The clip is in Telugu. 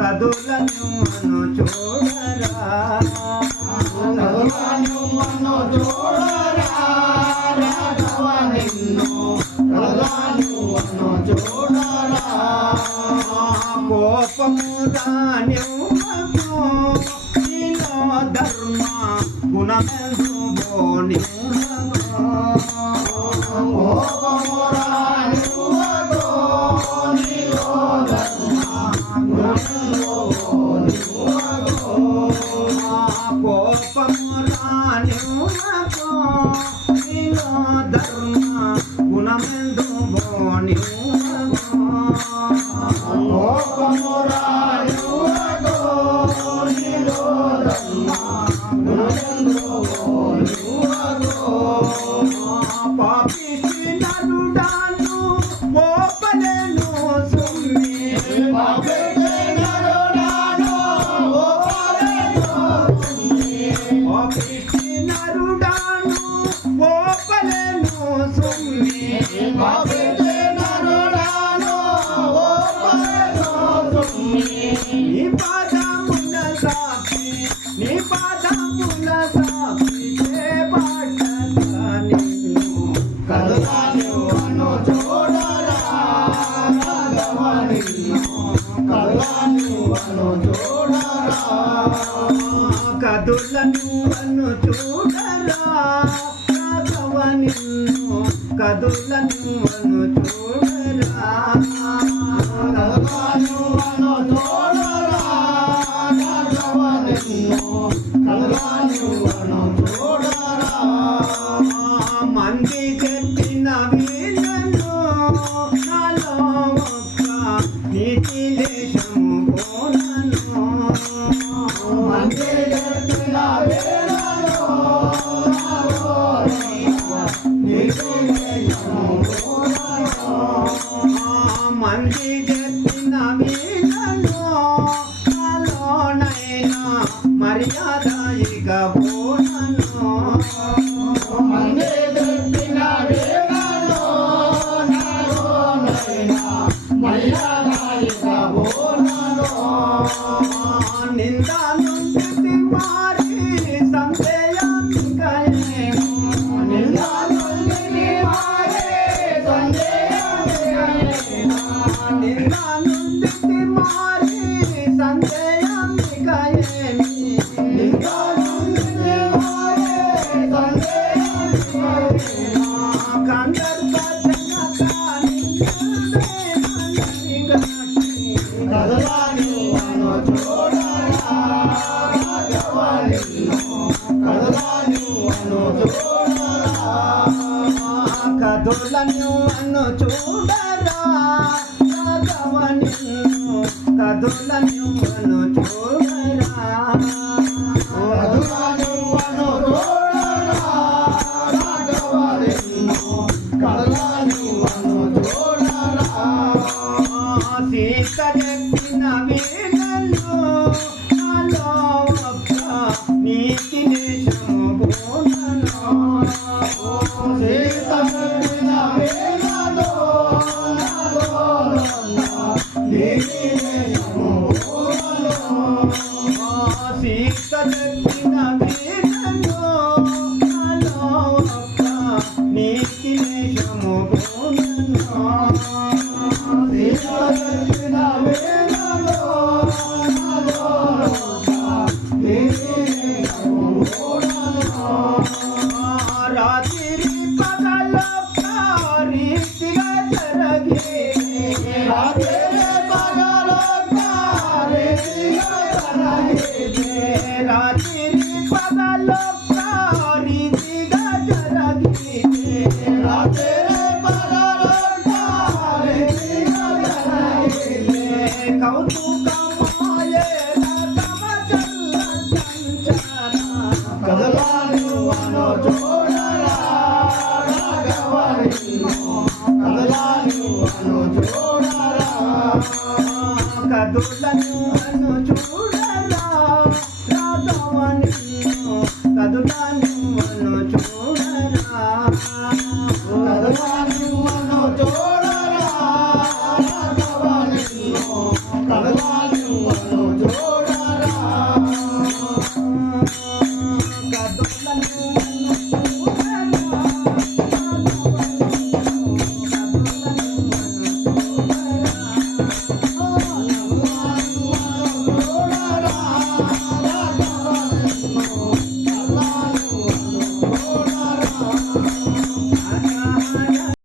కదులను మను చూడరా కదులను మను చూడరా రాఘవ నిన్ను కదులను మను చూడరా కోపము రానివ్వకు నీలో ధర్మ గుణమెందు బోనివ్వకు కోపము రానివ్వకు నీలో ధర్మ గుణమెందు బోనివ్వకు కోపము రానివ్వకు నీలో ధర్మ గుణమెందు బోనివ్వకు కోపము రానివ్వకు నీలో ధర్మ గుణమెందు బోనివ్వకు పాపిష్టి నరుడాను ఓపలేను సుమ్మి పాపిష్టి నరుడాను ఓపలేను సుమ్మి పాపిష్టి నరుడాను ఓపలేను సుమ్మి పాపిష్టి నరుడాను ఓపలేను సుమ్మి నీ పాదముల సాక్షి నీ పాదముల సాక్షి కదులను మను చూడరా రాఘవ నిన్ను కదులను మను చూడరా కదులను మను చూడరా రాఘవ నిన్ను కదులను మను చూడరా కదులను మను చూడరా రాఘవ నిన్ను కదులను మను చూడరా మంది చెప్పిన వీళ్ళను నాలో ఒక్క నీతి లేశము పోనను మంది చెప్పిన వీళ్ళను నాలో ఒక్క నీతి లేశము పోనను మంది చెప్పిన వీళ్ళను నాలోనైనా మర్యాద ఇక పోనను నిందాను ప్రతి మారి సందేయాన్ని కలిగేము నిందాను ప్రతి మారి సందేయాన్ని కలిగేము నిందాను ప్రతి మారి సందేయాన్ని కలిగేమి నిందాను ప్రతి మారి సందేయాన్ని కలిగేము కందర్ప జనకాని కదలాని మను చూడరా రాఘవ నిన్ను కదలాని మను చూడరా కదులను మను చూడరా రాఘవ నిన్ను కదులను మను చూడరా కదులను మను చూడరా రాఘవ నిన్ను కదలాని మను చూడరా సీతరెక్కిన వీళ్ళను నాలో ఒక్క నీతి లేశము పోనను సీతరెక్కిన వీళ్ళను నాలో ఒక్క నీతి లేశము పోనను సీతరెక్కిన వీళ్ళను నాలో ఒక్క నీతి లేశము పోనను రాత్రి పగలొక్క రీతిగా జరగే రాత్రి పగలొక్క రీతిగా జరగే రాత్రి పగలొక్క రీతిగా జరగే రాత్రి పగలొక్క రీతిగా జరగే కౌతుకమాయే రాఘవ చల్ల చంచల కదలాని మను చూడరా రాఘవ నిన్ను కదలాని మను చూడరా కదులను మను చూడరా రాఘవ నిన్ను కదులను మను చూడరా కదలాని మను చూడరా రాఘవ నిన్ను కదలాని నన్ను